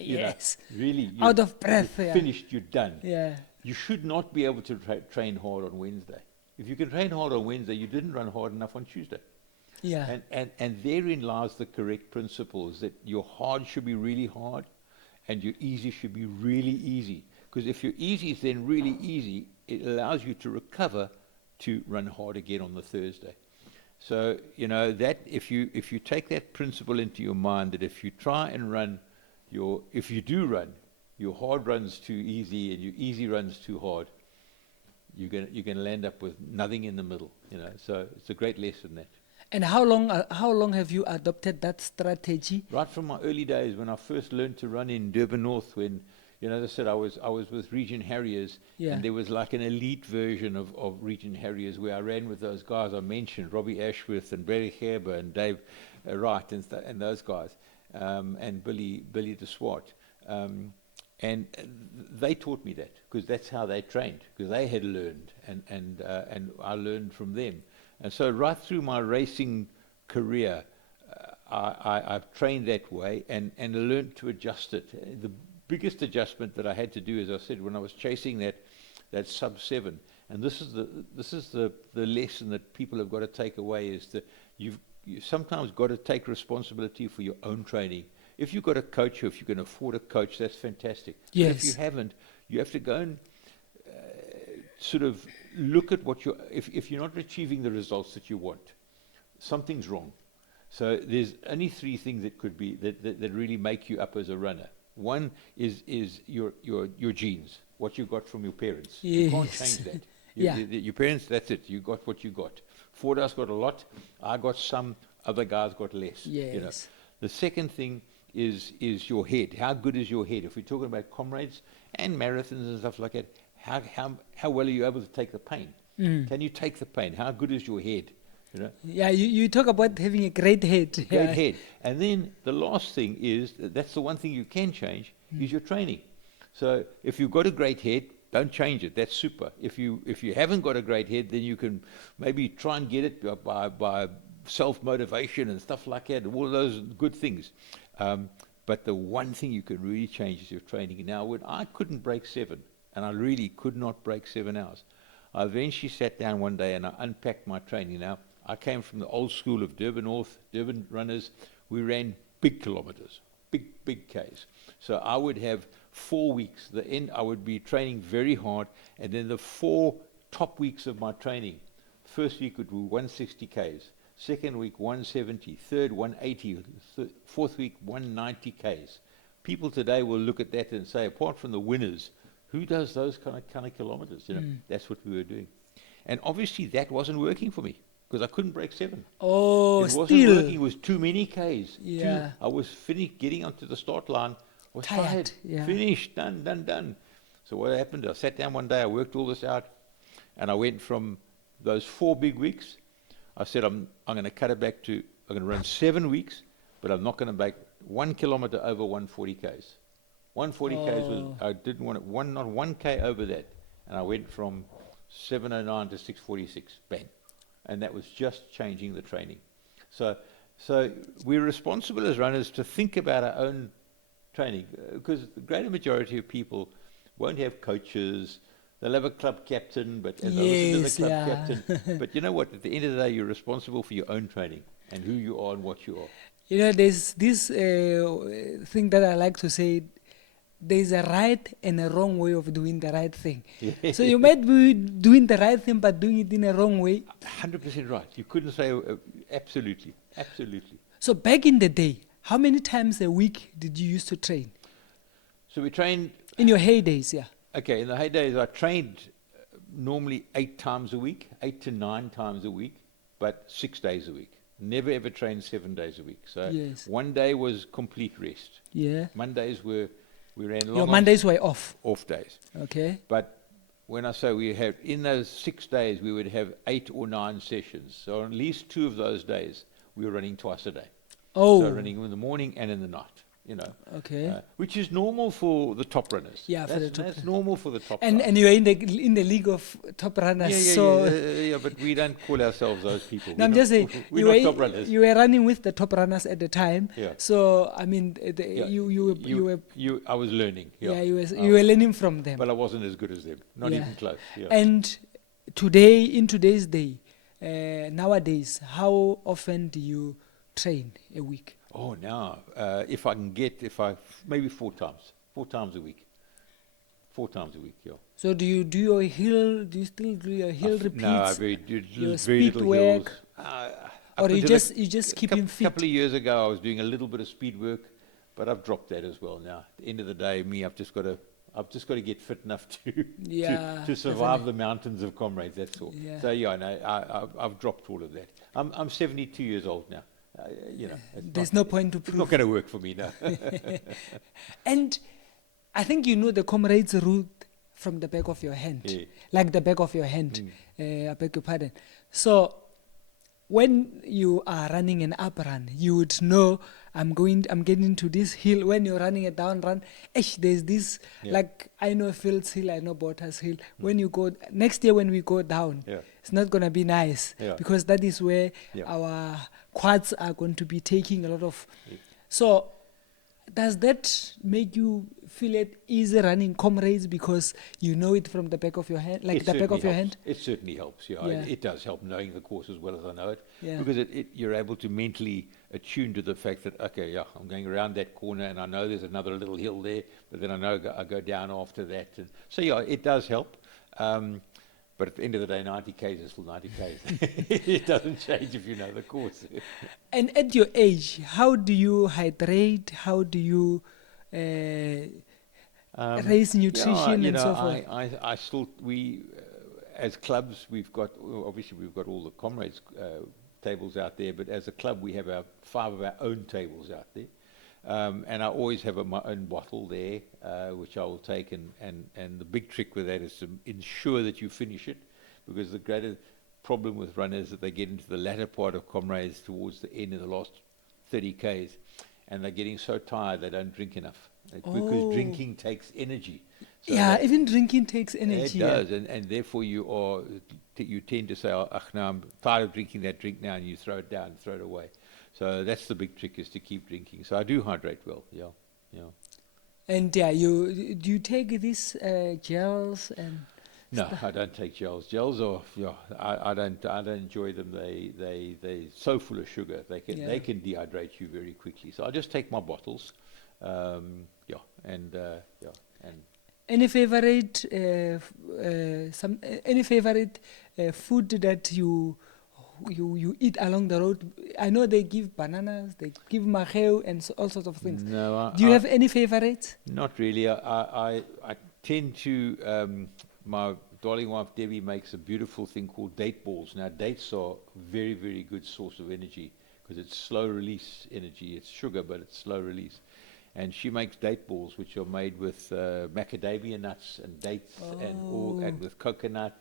Yes. Really. Out of breath. You're Yeah. finished, you're done. Yeah. You should not be able to train hard on Wednesday. If you can train hard on Wednesday, you didn't run hard enough on Tuesday. Yeah. And therein lies the correct principle, is that your hard should be really hard and your easy should be really easy. Because if your easy is then really easy, it allows you to recover to run hard again on the Thursday. So, that if you take that principle into your mind, that if you try and run if you do run, your hard runs too easy and your easy runs too hard, you're going to land up with nothing in the middle. So it's a great lesson, that. And how long have you adopted that strategy? Right from my early days, when I first learned to run in Durban North, when as I said, I was with Region Harriers, Yeah. and there was like an elite version of Region Harriers where I ran with those guys I mentioned, Robbie Ashworth and Barry Gerber and Dave Wright and those guys, and Billy de Swart. And they taught me that, because that's how they trained, because they had learned, and I learned from them. And so right through my racing career, I've trained that way and learned to adjust it. The biggest adjustment that I had to do, as I said, when I was chasing that sub 7, and this is the lesson that people have got to take away, is that you sometimes got to take responsibility for your own training. If you've got a coach, or if you can afford a coach, that's fantastic. Yes. But if you haven't, you have to go and sort of look at if you're not achieving the results that you want, something's wrong. So there's only 3 things that could be that really make you up as a runner. One is your genes, what you got from your parents. You can't Yes. change that. Yeah. Your parents, that's it. You got what you got. Fordas got a lot. I got some. Other guys got less. Yes. The second thing is your head. How good is your head? If we're talking about comrades and marathons and stuff like that, how well are you able to take the pain? Can you take the pain? How good is your head? Yeah, you talk about having a great head. Great head. And then the last thing is, that's the one thing you can change, is your training. So if you've got a great head, Don't change it. That's super. If you haven't got a great head, then you can maybe try and get it by self-motivation and stuff like that, all those good things. But the one thing you can really change is your training. Now, when I couldn't break 7, and I really could not break 7 hours, I eventually sat down one day and I unpacked my training. Now, I came from the old school of Durban North, Durban runners. We ran big kilometers, big Ks. So I would have 4 weeks. The end, I would be training very hard, and then the 4 top weeks of my training. First week would do 160 Ks. Second week 170. Third 180. Fourth week 190 Ks. People today will look at that and say, apart from the winners, who does those kind of kilometers? You know, that's what we were doing, and obviously that wasn't working for me because I couldn't break 7. Oh, it wasn't still working. It was too many Ks. Yeah. I was finished getting onto the start line. I was Tired, tired. yeah. Finished. Done. So what happened? I sat down one day. I worked all this out, and I went from those 4 big weeks. I said I'm going to cut it back to I'm going to run 7 weeks, but I'm not going to make 1 kilometer over 140 Ks. 140 Ks was, I didn't want it, not 1K over that. And I went from 709 to 646, bang. And that was just changing the training. So we're responsible as runners to think about our own training, because the greater majority of people won't have coaches. They'll have a club captain, but and they'll listen to the club captain. But you know what? At the end of the day, you're responsible for your own training and who you are and what you are. You know, there's this thing that I like to say. There's a right and a wrong way of doing the right thing. So you might be doing the right thing, but doing it in a wrong way. 100% right. You couldn't say absolutely. So back in the day, how many times a week did you used to train? So we trained... In your heydays, yeah. Okay, in the heydays, I trained normally 8 times a week, 8 to 9 times a week, but 6 days a week. Never ever trained 7 days a week. So Yes. one day was complete rest. Yeah. Mondays we ran long Your Mondays were off. off days. Okay. But when I say we had, in those 6 days, we would have 8 or 9 sessions. So at least 2 of those days, we were running twice a day. Oh. So running in the morning and in the night, you know. Okay. Which is normal for the top runners. Yeah, for the top That's normal for the top And guys. and you're in the league of top runners. Yeah, but we don't call ourselves those people. No, I'm just saying, We're not top runners. you were running with the top runners at the time. Yeah. So I mean, Yeah. you were I was learning. Yeah, you were learning from them. But I wasn't as good as them. Not Yeah. even close. Yeah. And today, in today's day, nowadays, how often do you train a week? Oh, now, if I can get, maybe 4 times. 4 times a week. 4 times a week, yeah. So do you do your hill? Do you still do your hill repeats? No, I did your very speed little work? hills. Or you until just keep him A fit? couple of years ago, I was doing a little bit of speed work, but I've dropped that as well now. At the end of the day, I've just got to get fit enough to Yeah, to survive the mountains of Comrades. That's all. Yeah. So yeah, no, I've dropped all of that. I'm 72 years old now. You know, There's no point to it's prove. not going to work for me now. And I think you know the Comrades route from the back of your hand, Yeah. like the back of your hand. I beg your pardon. So when you are running an up run, you would know I'm getting to this hill. When you're running a down run, there's this, Yeah. like I know Fields Hill, I know Bottas Hill. When you go next year, when we go down, Yeah. it's not gonna be nice Yeah. because that is where Yeah. our quads are going to be taking a lot of. Yeah. So does that make you feel it easy running Comrades because you know it from the back of your hand, like It the back of certainly your helps. hand? It certainly helps, yeah. Yeah. It does help knowing the course as well as I know it. Yeah. Because you're able to mentally attune to the fact that, okay, yeah, I'm going around that corner and I know there's another little hill there, but then I know I go down after that. And so, yeah, it does help. But at the end of the day, 90 Ks is still 90 Ks. It doesn't change if you know the course. And at your age, how do you hydrate? How do you raise nutrition and so forth? I still, as clubs, we've got all the Comrades tables out there, but as a club, we have 5 of our own tables out there. And I always have my own bottle there, which I will take, and the big trick with that is to ensure that you finish it, because the greater problem with runners is that they get into the latter part of Comrades towards the end of the last 30 Ks, and they're getting so tired they don't drink enough. because drinking takes energy. So yeah, that- even drinking takes it energy. does, and therefore you tend to say, oh, no, I'm tired of drinking that drink now, and you throw it down, throw it away. So that's the big trick, is to keep drinking. So I do hydrate well, yeah. And yeah, do you take these gels and No, I don't take gels. Gels are, I don't enjoy them. They so full of sugar. They can dehydrate you very quickly. So I just take my bottles, and any favorite food that you eat along the road? I know they give bananas, they give maheu and all sorts of things. no, Do you have any favorites? not really. I tend to. My darling wife Debbie makes a beautiful thing called date balls. Now, dates are very, very good source of energy because it's slow release energy. It's sugar, but it's slow release. And she makes date balls, which are made with macadamia nuts and dates and with coconut.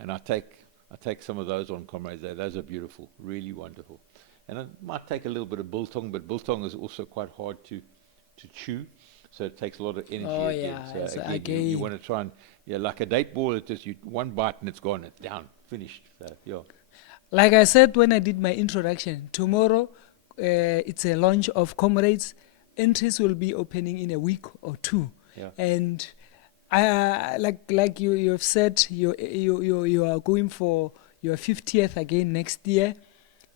And I take some of those on Comrades Day. Those are beautiful, really wonderful. And I might take a little bit of biltong, but biltong is also quite hard to chew. So it takes a lot of energy again. Yeah, So so again, you want to try and, like a date ball, it's just one bite and it's gone, it's down, finished. So, yeah. Like I said when I did my introduction, tomorrow it's a launch of Comrades. Entries will be opening in a week or two. Yeah. And like you have said, you are going for your 50th again next year.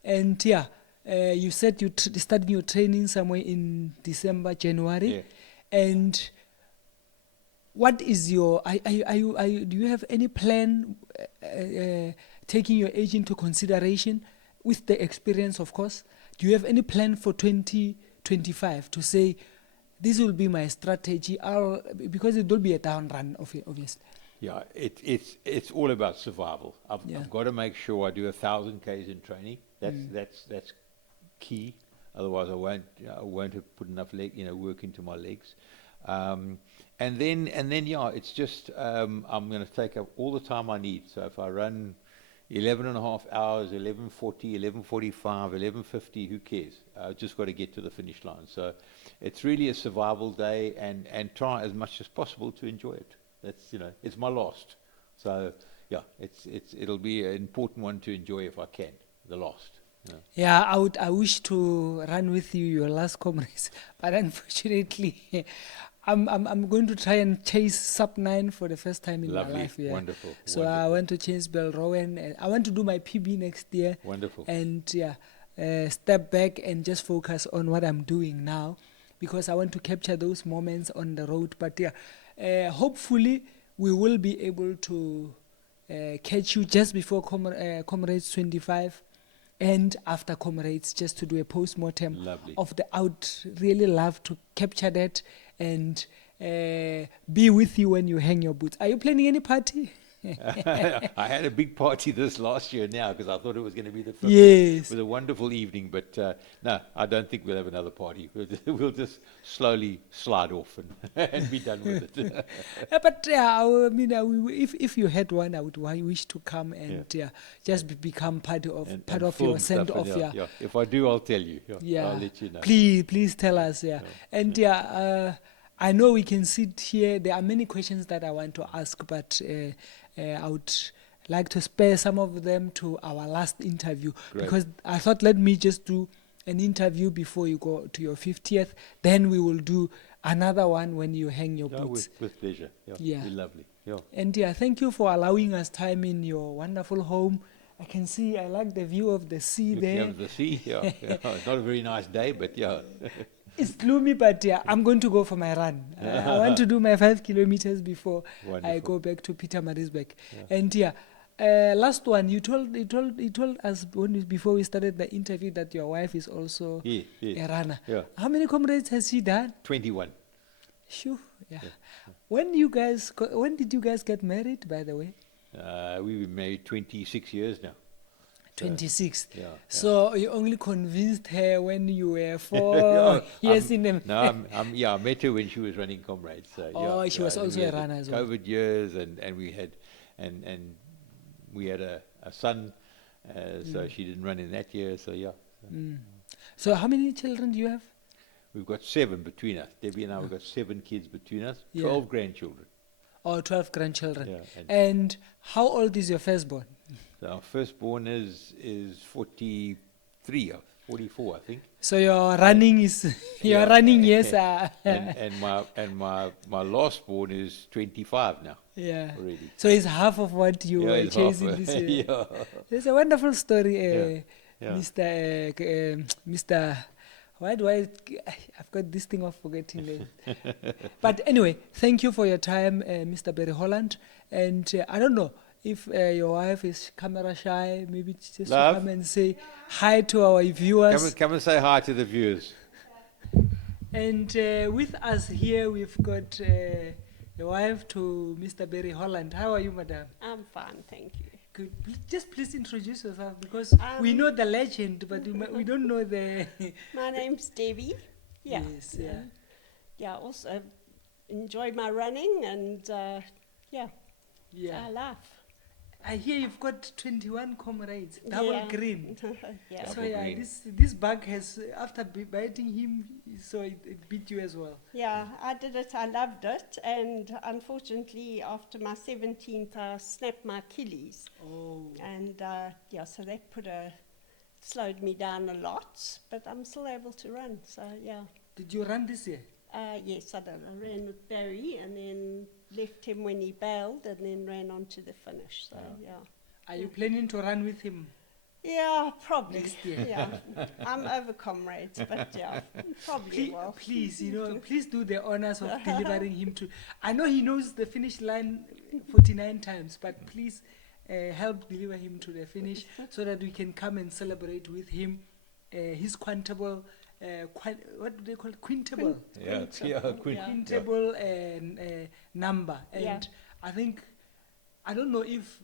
And you said you started your training somewhere in December, January. Yeah. And what is your? Do you have any plan taking your age into consideration with the experience, of course? Do you have any plan for 2025 to say this will be my strategy? Because it will be a down run, obviously. Yeah, it's all about survival. I've got to make sure I do 1,000 Ks in training. That's key. Otherwise, I won't have put enough work into my legs. And then it's just I'm going to take up all the time I need. So if I run 11 and a half hours, 11:40, 11:45, 11:50, who cares? I've just got to get to the finish line. So it's really a survival day, and try as much as possible to enjoy it. That's it's my last. So it'll be an important one to enjoy if I can. The last. Yeah, I wish to run with you your last Comrades, but unfortunately, I'm going to try and chase sub 9 for the first time in Lovely. my life. Yeah. Wonderful. So wonderful. I want to chase Belrowan, and I want to do my PB next year. Wonderful. And step back and just focus on what I'm doing now, because I want to capture those moments on the road. But hopefully we will be able to catch you just before Comrades 25. And after Comrades, just to do a post-mortem Lovely. of the out. Really love to capture that and be with you when you hang your boots. Are you planning any party? I had a big party this last year now because I thought it was going to be the 50th. Yes. It was a wonderful evening, but no, I don't think we'll have another party. We'll just slowly slide off and be done with it. But if you had one, I would wish to come and just become part of your send off. Yeah. If I do, I'll tell you. Yeah. I'll let you know. Please tell us. Yeah. And I know we can sit here. There are many questions that I want to ask, but I would like to spare some of them to our last interview. Great. Because I thought, let me just do an interview before you go to your 50th. Then we will do another one when you hang your boots. With pleasure. Yeah. Be lovely. Yeah. And thank you for allowing us time in your wonderful home. I can see, I like the view of the sea there. The sea, It's not a very nice day, but yeah. It's gloomy, but I'm going to go for my run. I want to do my 5 kilometers before I go back to Pietermaritzburg. Yeah. And last one, you told us before we started the interview that your wife is also a runner. Yeah. How many Comrades has she done? 21. Sure. Yeah. When did you guys get married, by the way? We've been married 26 years now. 26. Yeah. So you only convinced her when you were 4 years in them. No, I met her when she was running Comrades. So, she was also a runner as well. COVID years, and we had a son, so she didn't run in that year. So yeah. So how many children do you have? We've got 7 between us. Debbie and I, we've got 7 kids between us, Yeah. 12 grandchildren. Or 12 grandchildren. Yeah, And how old is your firstborn? So our firstborn is 43 or 44, I think. So your running is your Yeah. running years And my lastborn is 25 now yeah. already. So it's half of what you Yeah, were it's half chasing a- this year. yeah. It's a wonderful story, Yeah. Mr. Why do I've got this thing of forgetting names. But anyway, thank you for your time, Mr. Barry Holland. And I don't know if your wife is camera shy, maybe just to Love? come and say hi to our viewers. Come and say hi to the viewers. And with us here, we've got the wife to Mr. Barry Holland. How are you, madam? I'm fine, thank you. Good. Just please introduce yourself, because we Um, know the legend, but we don't know the... My name's Debbie. Yeah. Yes, yeah. Yeah, also enjoy my running and yeah, Yeah. I laugh. I hear you've got 21 comrades, double Yeah. green. Yeah. So Double yeah, green. this bug has, after biting him, so it beat you as well. Yeah, I did it, I loved it, and unfortunately after my 17th I snapped my Achilles. Oh. And yeah, so that slowed me down a lot, but I'm still able to run, so yeah. Did you run this year? Yes, I did. I ran with Barry and then left him when he bailed and then ran on to the finish, so yeah. Are you planning to run with him? Yeah, probably. Next year. Yeah, I'm over Comrades, but yeah, probably will. Please, please do the honors of delivering him to... I know he knows the finish line 49 times, but please help deliver him to the finish so that we can come and celebrate with him his quintuple, what do they call it? Quinteple. Yeah, Quintuple number. And Yeah. I don't know if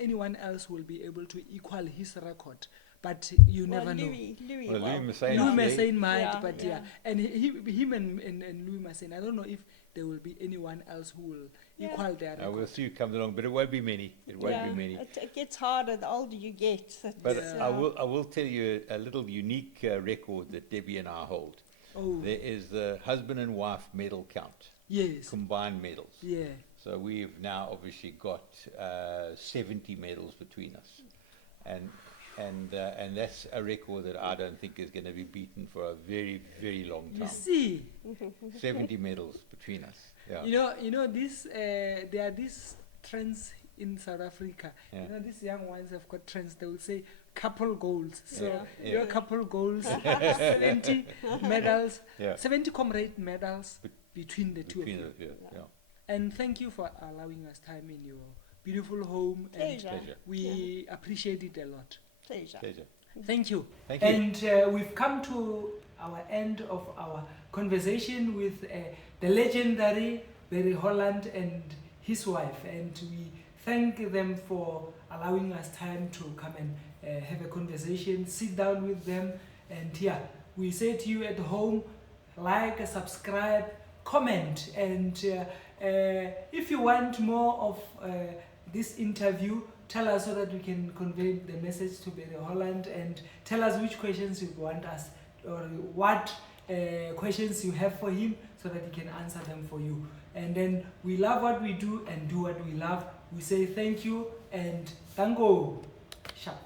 anyone else will be able to equal his record, but you never know. Louis Well, will. Louis Massain Louis Yeah. Massain might, Yeah, but yeah. and him and Louis Massain, I don't know if there will be anyone else who will Yeah. equal their record. We'll see who comes along, but it won't be many. It won't be many. It gets harder the older you get. But Yeah. I will tell you a little unique record that Debbie and I hold. Oh, There is the husband and wife medal count, yes, combined medals. yeah, So we've now obviously got 70 medals between us, and that's a record that I don't think is going to be beaten for a very, very long you time. see, 70 medals between us. Yeah. this there are these trends in South Africa. Yeah. These young ones have got trends. They will say couple goals. So Yeah. your couple goals, 70 medals, Yeah. 70 comrade medals between the two of Between you. us, yeah. Yeah. And thank you for allowing us time in your beautiful home. And Pleasure. Pleasure. we appreciate it a lot. Pleasure. Pleasure. Thank you. Thank you. And we've come to our end of our conversation with the legendary Barry Holland and his wife. And we thank them for allowing us time to come and have a conversation, sit down with them. And yeah, we say to you at home, like, subscribe, comment. And if you want more of this interview, tell us so that we can convey the message to Barry Holland, and tell us which questions you want us, or what questions you have for him, so that he can answer them for you. And then we love what we do and do what we love. We say thank you and tango. Sharp.